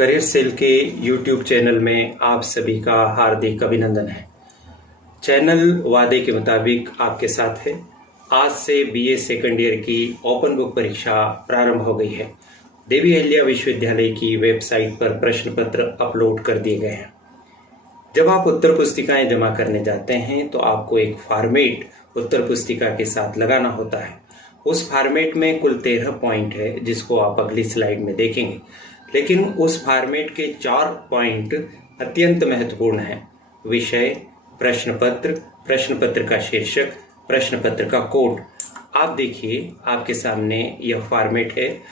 Career cell के YouTube channel में आप सभी का हार्दिक अभिनंदन है। चैनल वादे के मुताबिक आपके साथ है। आज से बीए सेकंड ईयर की ओपन बुक परीक्षा प्रारंभ हो गई है। देवी अहिल्या विश्वविद्यालय की वेबसाइट पर प्रश्न पत्र अपलोड कर दिए गए हैं। जब आप उत्तर पुस्तिकाएं जमा करने जाते हैं तो आपको एक फॉर्मेट उत्तर पुस्तिका के साथ लगाना होता है। उस फॉर्मेट में कुल 13 पॉइंट है जिसको आप अगली स्लाइड में देखेंगे, लेकिन उस फॉर्मेट के 4 पॉइंट अत्यंत महत्वपूर्ण हैं। विषय, प्रश्न पत्र का शीर्षक, प्रश्न पत्र का कोड। आप देखिए, आपके सामने यह फॉर्मेट है।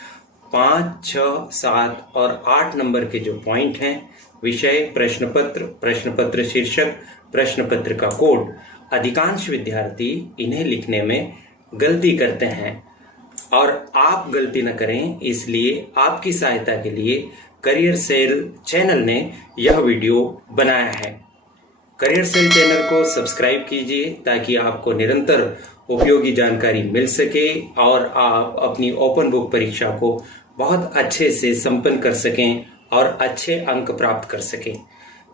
5, 6, 7 और 8 नंबर के जो पॉइंट हैं, विषय, प्रश्न पत्र शीर्षक, प्रश्न पत्र का कोड। अधिकांश विद्यार्थी इन्हें लिखने में गलती करते हैं और आप गलती न करें, इसलिए आपकी सहायता के लिए करियर सेल चैनल ने यह वीडियो बनाया है। करियर सेल चैनल को सब्सक्राइब कीजिए ताकि आपको निरंतर उपयोगी जानकारी मिल सके और आप अपनी ओपन बुक परीक्षा को बहुत अच्छे से संपन्न कर सकें और अच्छे अंक प्राप्त कर सकें।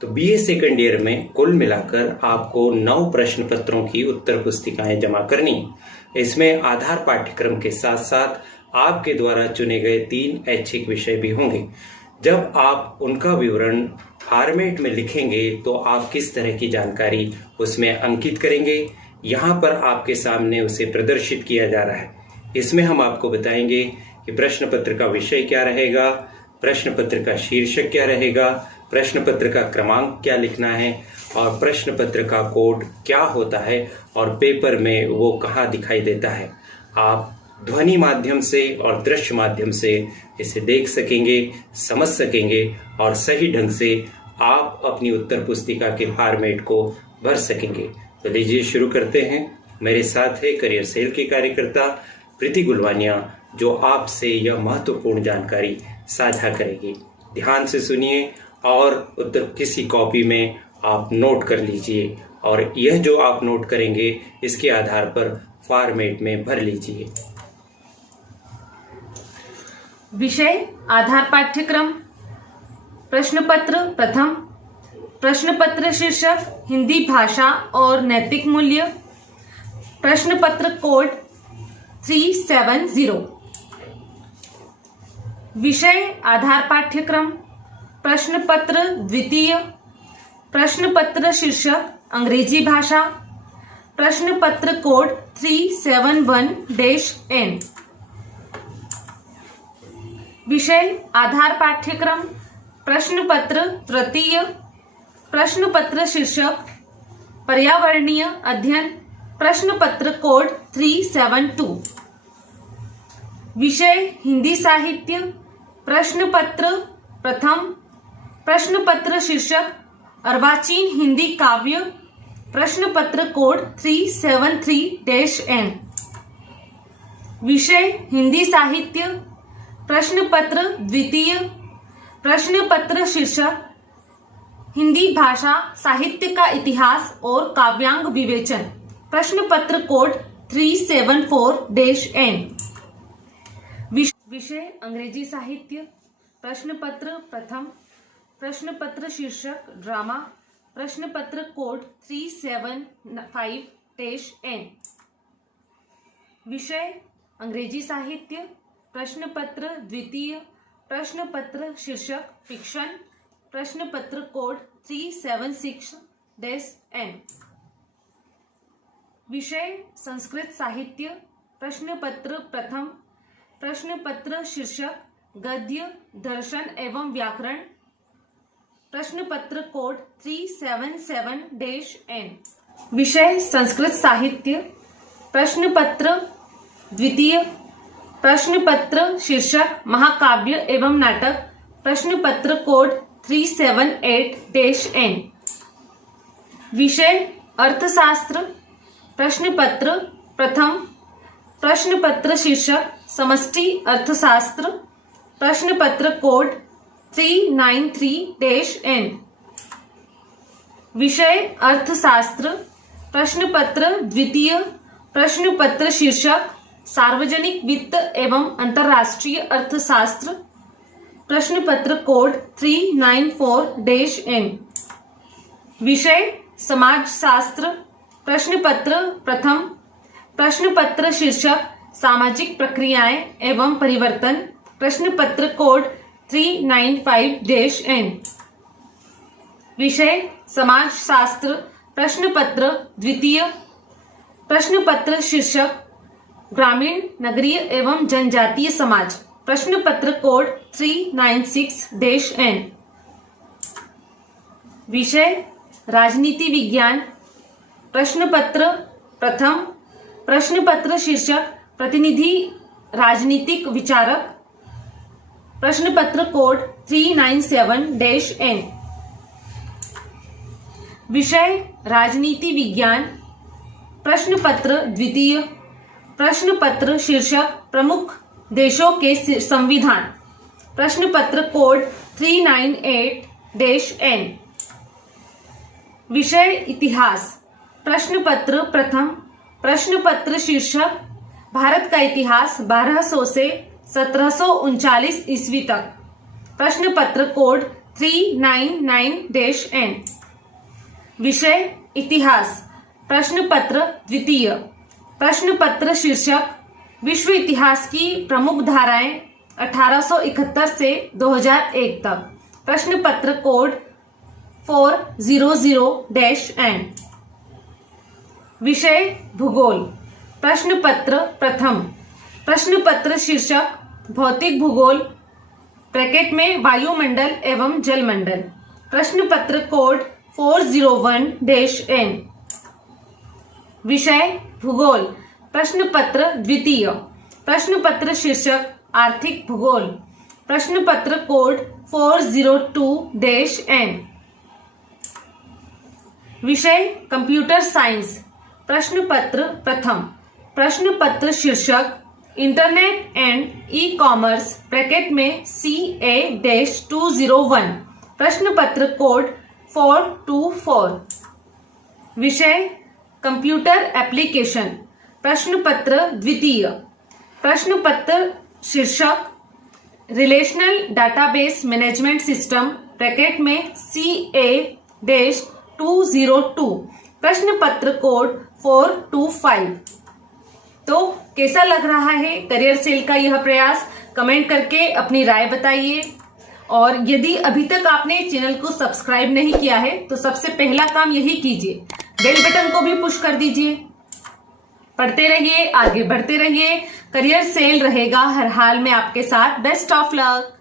तो बीए सेकंड ईयर में कुल मिलाकर आपको 9 प्रश्न पत्रों की उत्तर पुस्तिकाएं जमा करनी। इसमें आधार पाठ्यक्रम के साथ साथ आपके द्वारा चुने गए 3 ऐच्छिक विषय भी होंगे। जब आप उनका विवरण फॉर्मेट में लिखेंगे तो आप किस तरह की जानकारी उसमें अंकित करेंगे, यहाँ पर आपके सामने उसे प्रदर्शित किया जा रहा है। इसमें हम आपको बताएंगे कि प्रश्न पत्र का विषय क्या रहेगा, प्रश्न पत्र का शीर्षक क्या रहेगा, प्रश्न पत्र का क्रमांक क्या लिखना है और प्रश्न पत्र का कोड क्या होता है और पेपर में वो कहाँ दिखाई देता है। आप ध्वनि माध्यम से और दृश्य माध्यम से इसे देख सकेंगे, समझ सकेंगे और सही ढंग से आप अपनी उत्तर पुस्तिका के फॉर्मेट को भर सकेंगे। तो लीजिए शुरू करते हैं। मेरे साथ है करियर सेल की कार्यकर्ता प्रीति गुलवानिया, जो आपसे यह महत्वपूर्ण जानकारी साझा करेगी। ध्यान से सुनिए और उत्तर किसी कॉपी में आप नोट कर लीजिए और यह जो आप नोट करेंगे इसके आधार पर फॉर्मेट में भर लीजिए। विषय, आधार पाठ्यक्रम, प्रश्न पत्र प्रथम, प्रश्न पत्र शीर्षक हिंदी भाषा और नैतिक मूल्य, प्रश्न पत्र कोड 370। विषय, आधार पाठ्यक्रम, प्रश्न पत्र द्वितीय, प्रश्न पत्र शीर्षक अंग्रेजी भाषा, प्रश्न पत्र कोड 371-N। विषय, आधार पाठ्यक्रम, प्रश्न पत्र तृतीय, प्रश्न पत्र शीर्षक पर्यावरणीय अध्ययन, प्रश्न पत्र कोड 372। विषय, हिंदी साहित्य, प्रश्न पत्र प्रथम, प्रश्न पत्र शीर्षक अर्वाचीन हिंदी काव्य, प्रश्न पत्र कोड 373-N। विषय, हिंदी साहित्य, प्रश्न पत्र द्वितीय, प्रश्न पत्र शीर्षक हिंदी भाषा साहित्य का इतिहास और काव्यांग विवेचन, प्रश्न पत्र कोड 374-N। विषय, अंग्रेजी साहित्य, प्रश्न पत्र प्रथम, प्रश्न पत्र शीर्षक ड्रामा, प्रश्न पत्र कोड 375-N। विषय, अंग्रेजी साहित्य, प्रश्न पत्र द्वितीय, प्रश्न पत्र शीर्षक फिक्शन, प्रश्न पत्र कोड 376-N। विषय, संस्कृत साहित्य, प्रश्न पत्र प्रथम, प्रश्न पत्र शीर्षक गद्य, दर्शन एवं व्याकरण, प्रश्न पत्र कोड 377-N। विषय, संस्कृत साहित्य, प्रश्न पत्र द्वितीय, प्रश्न पत्र शीर्षक महाकाव्य एवं नाटक, प्रश्न पत्र कोड 378-N। विषय, अर्थशास्त्र, प्रश्न पत्र प्रथम, प्रश्न पत्र शीर्षक समष्टि अर्थशास्त्र, प्रश्न पत्र कोड 393-N। विषय, अर्थशास्त्र, प्रश्न पत्र द्वितीय, प्रश्न पत्र शीर्षक सार्वजनिक वित्त एवं अंतर्राष्ट्रीय अर्थशास्त्र, प्रश्न पत्र कोड 394-N। विषय समाजशास्त्र। प्रश्न पत्र प्रथम। प्रश्न पत्र शीर्षक सामाजिक प्रक्रियाएं एवं परिवर्तन। प्रश्न पत्र कोड 395-N। विषय समाजशास्त्र। प्रश्न पत्र द्वितीय। प्रश्न पत्र शीर्षक ग्रामीण, नगरीय एवं जनजातीय समाज। प्रश्न पत्र कोड 396-N। विषय राजनीति विज्ञान। प्रश्न पत्र प्रथम। प्रश्न पत्र शीर्षक प्रतिनिधि राजनीतिक विचारक। प्रश्न पत्र कोड 397-N। विषय राजनीति विज्ञान। प्रश्न पत्र द्वितीय। प्रश्न पत्र शीर्षक प्रमुख देशों के संविधान। प्रश्न पत्र कोड 398-N। विषय इतिहास। प्रश्न पत्र प्रथम। प्रश्न पत्र शीर्षक भारत का इतिहास 1200 से 1739 ईस्वी तक। प्रश्न पत्र कोड 399-N। विषय इतिहास। प्रश्न पत्र द्वितीय। प्रश्न पत्र शीर्षक विश्व इतिहास की प्रमुख धाराएं 1871 से 2001 तक। प्रश्न पत्र कोड 400-N। विषय भूगोल। प्रश्न पत्र प्रथम। प्रश्न पत्र शीर्षक भौतिक भूगोल ब्रैकेट में वायुमंडल एवं जलमंडल। प्रश्न पत्र कोड 401-N। विषय भूगोल। प्रश्न पत्र द्वितीय। प्रश्न पत्र शीर्षक आर्थिक भूगोल। प्रश्न पत्र कोड 402-N। विषय कंप्यूटर साइंस। प्रश्न पत्र प्रथम। प्रश्न पत्र शीर्षक internet and e commerce bracket में CA-201। प्रश्न पत्र कोड 424। विषय कंप्यूटर एप्लीकेशन। प्रश्न पत्र द्वितीय। प्रश्न पत्र शीर्षक relational database management system bracket में CA-202। प्रश्न पत्र कोड 425। तो कैसा लग रहा है करियर सेल का यह प्रयास? कमेंट करके अपनी राय बताइए। और यदि अभी तक आपने चैनल को सब्सक्राइब नहीं किया है तो सबसे पहला काम यही कीजिए, बेल बटन को भी पुश कर दीजिए। पढ़ते रहिए, आगे बढ़ते रहिए। करियर सेल रहेगा हर हाल में आपके साथ। Best of luck.